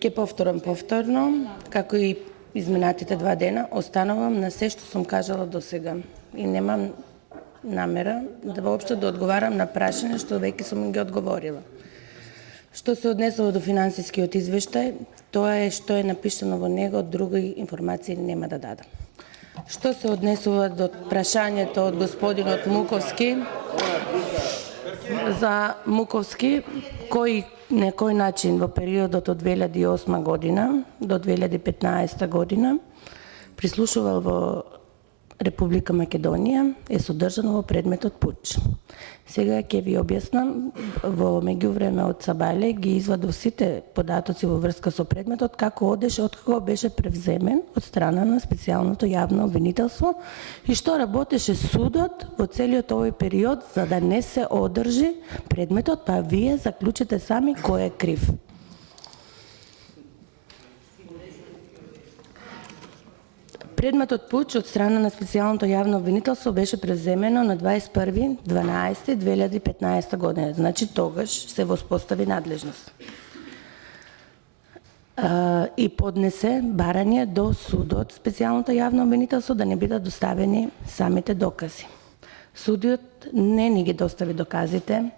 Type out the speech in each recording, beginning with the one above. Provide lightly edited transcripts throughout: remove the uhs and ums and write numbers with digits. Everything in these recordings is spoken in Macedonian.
Ке повторам повторно, како и изминатите 2 дена, останувам на се што сум кажала до сега. И немам намера да воопшто да одговарам на прашање што веќе сум ги одговорила. Што се однесува до финансискиот извештај, тоа е што е напишано во него, други информации нема да дадам. Што се однесува до прашањето од господинот Муковски, за Муковски, кој на кој начин во периодот од 2008 година до 2015 година прислушувал во Република Македонија е содржано во предметот пуч. Сега ќе ви објаснам, во меѓувреме од Сабале ги извадов сите податоци во врска со предметот, како одеше, откако беше превземен од страна на специјалното јавно обвинителство и што работеше судот во целиот овој период за да не се одржи предметот, па вие заклучите сами кој е крив. Предметот пуч од страна на специјалното јавно обвинителство беше превземено на 21.12.2015 година. Значи тогаш се воспостави надлежност. И поднесе барање до судот специјалното јавно обвинителство да не бидат доставени самите докази. Судот не ни ги достави доказите.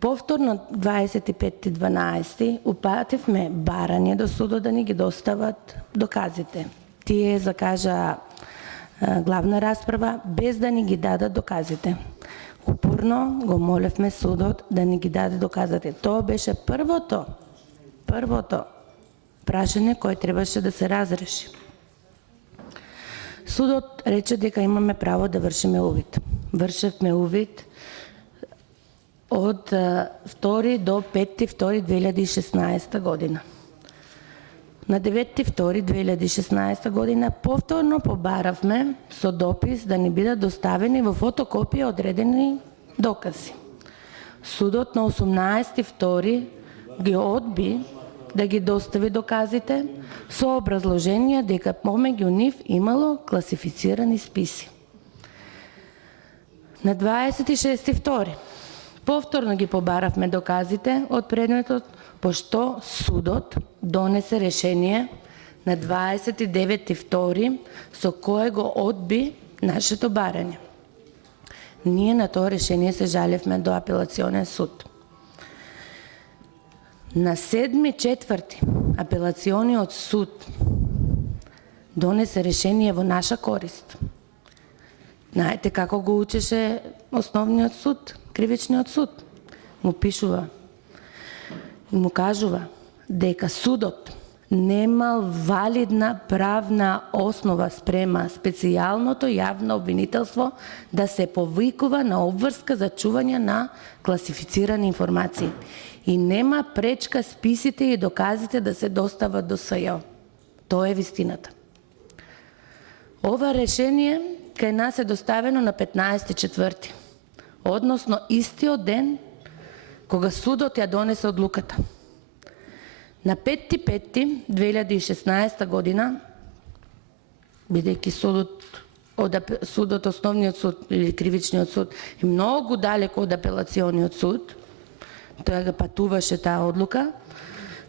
Повторно 25.12. упативме барање до судот да ни ги достават доказите. Тие закажа главна расправа без да ни ги дадат доказите. Упорно го молевме судот да ни ги даде доказите. Тоа беше првото прашање кој требаше да се разреши. Судот рече дека имаме право да вршиме увид. Вршевме увид од 2 до 5.2.2016 година. На 9.2.2016 година повторно побаравме со допис да ни бидат доставени во фотокопија одредени докази. Судот на 18.2 ги одби да ги достави доказите со образложение дека помеѓу нив имало класифицирани списи. На 26.2 повторно ги побаравме доказите од предметот, пошто судот донесе решение на 29.2 со кое го одби нашето барање. Ние на тоа решение се жалевме до апелационен суд. На 7.4 апелациониот суд донесе решение во наша корист. Знаете како го учеше основниот суд, кривичниот суд? Му пишува и му кажува дека судот немал валидна правна основа спрема специјалното јавно обвинителство да се повикува на обврска за чување на класифицирани информации и нема пречка списите и доказите да се достават до СЈО. Тоа е вистината. Ова решение кај нас е доставено на 15.4, односно истиот ден кога судот ја донесе одлуката. На 5.5.2016 година, бидејќи судот, основниот суд или кривичниот суд е многу далеко од апелациониот суд, тој го патуваше таа одлука,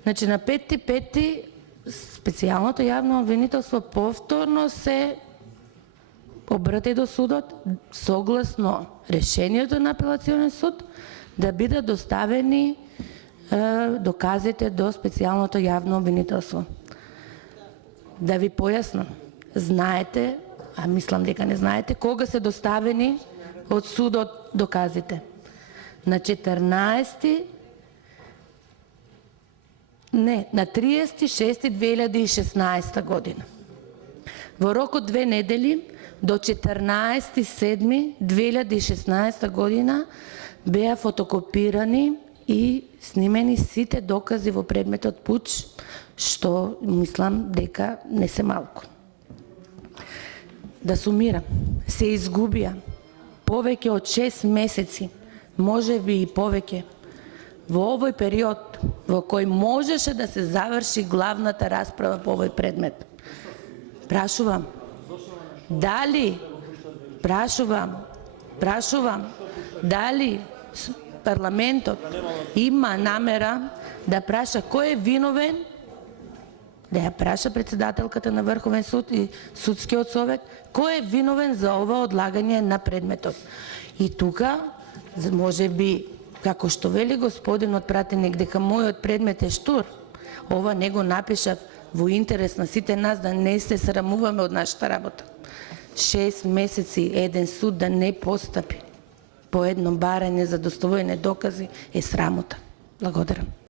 значи на 5.5 специјалното јавно обвинителство повторно се обрати до судот согласно решението на апелационен суд да бидат доставени доказите до специјалното јавно обвинителство. Да ви појаснам, знаете, а мислам дека не знаете, кога се доставени од судот доказите? На 30.6.2016 година. Во рок од 2 недели до 14.7.2016 година беа фотокопирани и снимени сите докази во предметот пуч, што мислам дека не се малку. Да сумирам, се изгубија повеќе од 6 месеци, може би и повеќе, во овој период во кој можеше да се заврши главната расправа по овој предмет. Прашувам, дали парламентот има намера да праша кој е виновен да ја праша председателката на Врховен суд и судскиот совет кој е виновен за ова одлагање на предметот. И тука, може би, како што вели господинот пратеник дека мојот предмет е штур, ова не го напишав во интерес на сите нас да не се срамуваме од нашата работа. 6 месеци еден суд да не постапи по едно барање за достоверни докази е срамота. Благодарам.